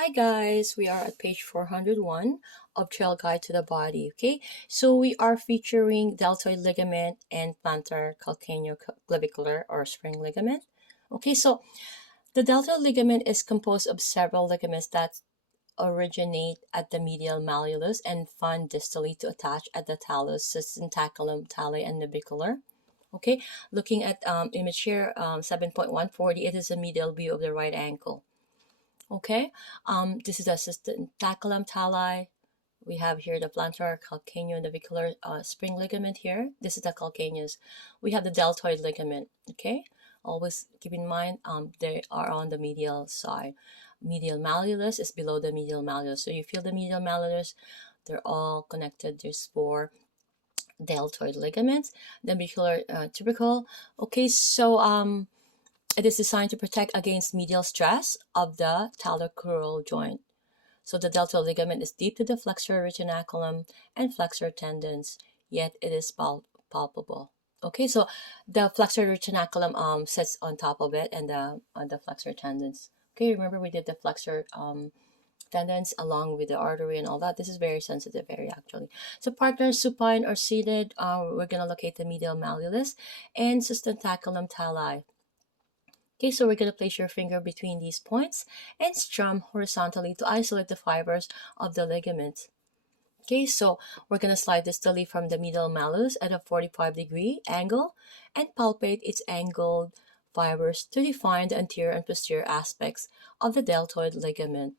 Hi guys, we are at page 401 of Trailguide to the Body, okay? So we are featuring deltoid ligament and plantar calcaneoclavicular or spring ligament. Okay, so the deltoid ligament is composed of several ligaments that originate at the medial malleolus and fund distally to attach at the talus, sustentaculum, tali, and navicular. Okay, looking at image here, 7.140, it is a medial view of the right ankle. Okay, this is the sustentaculum tali. We have here the plantar calcaneonavicular spring ligament here. This is the calcaneus. We have the deltoid ligament. Okay, always keep in mind they are on the medial side. Medial malleolus is below the medial malleolus. So you feel the medial malleolus, they're all connected. There's four deltoid ligaments. The navicular tubercle. Okay, so it is designed to protect against medial stress of the talocrural joint. So the deltoid ligament is deep to the flexor retinaculum and flexor tendons, yet it is palpable. Okay, so the flexor retinaculum sits on top of it, and the flexor tendons. Okay, remember we did the flexor tendons along with the artery and all that. This is very sensitive area actually. So partners supine or seated, we're gonna locate the medial malleolus and sustentaculum tali. Okay, so we're going to place your finger between these points and strum horizontally to isolate the fibers of the ligament. Okay, so we're going to slide distally from the medial malleus at a 45-degree angle and palpate its angled fibers to define the anterior and posterior aspects of the deltoid ligament.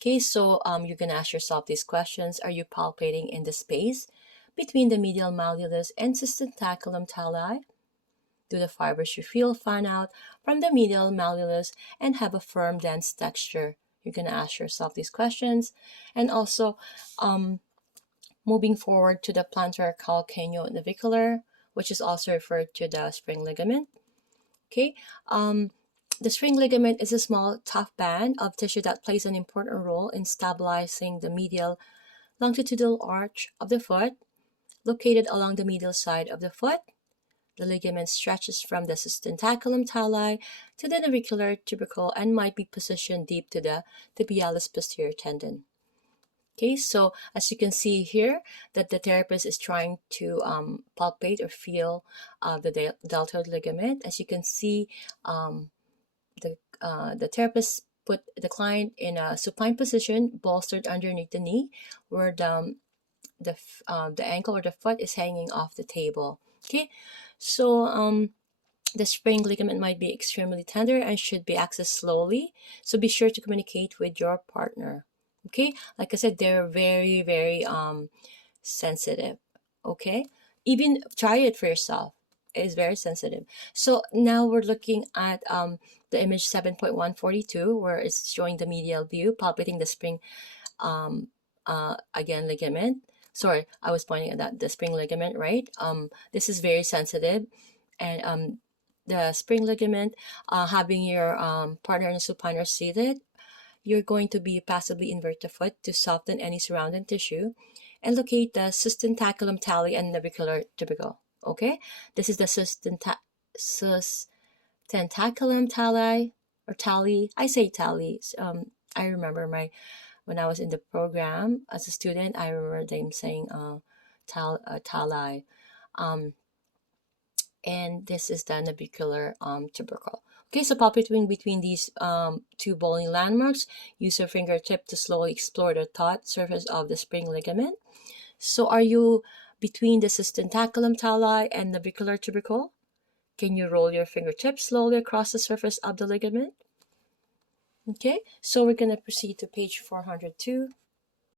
Okay, so you're going to ask yourself these questions. Are you palpating in the space between the medial malleolus and sustentaculum tali? Do the fibers you feel fan out from the medial malleolus and have a firm, dense texture? You're going to ask yourself these questions. And also, moving forward to the plantar calcaneonavicular, which is also referred to the spring ligament. Okay, the spring ligament is a small, tough band of tissue that plays an important role in stabilizing the medial longitudinal arch of the foot, located along the medial side of the foot. The ligament stretches from the sustentaculum tali to the navicular tubercle and might be positioned deep to the tibialis posterior tendon. Okay, so as you can see here, that the therapist is trying to palpate or feel the deltoid ligament. As you can see, the therapist put the client in a supine position, bolstered underneath the knee, where the ankle or the foot is hanging off the table. Okay, so the spring ligament might be extremely tender and should be accessed slowly. So be sure to communicate with your partner. Okay, like I said, they're very, very sensitive. Okay, even try it for yourself. It is very sensitive. So now we're looking at the image 7.142, where it's showing the medial view, palpating the spring again ligament. Sorry, I was pointing at that the spring ligament, right? This is very sensitive, and the spring ligament, having your partner in the supine seated, you're going to be passively invert the foot to soften any surrounding tissue, and locate the sustentaculum tali and navicular tubercle. Okay, this is the sustentaculum tali or tali. I say tali. I remember when I was in the program as a student, I remember them saying tali. And this is the navicular tubercle. Okay, so palpating between these two bowling landmarks, use your fingertip to slowly explore the taut surface of the spring ligament. So are you between the sustentaculum tali and navicular tubercle? Can you roll your fingertips slowly across the surface of the ligament? Okay, so we're going to proceed to page 402.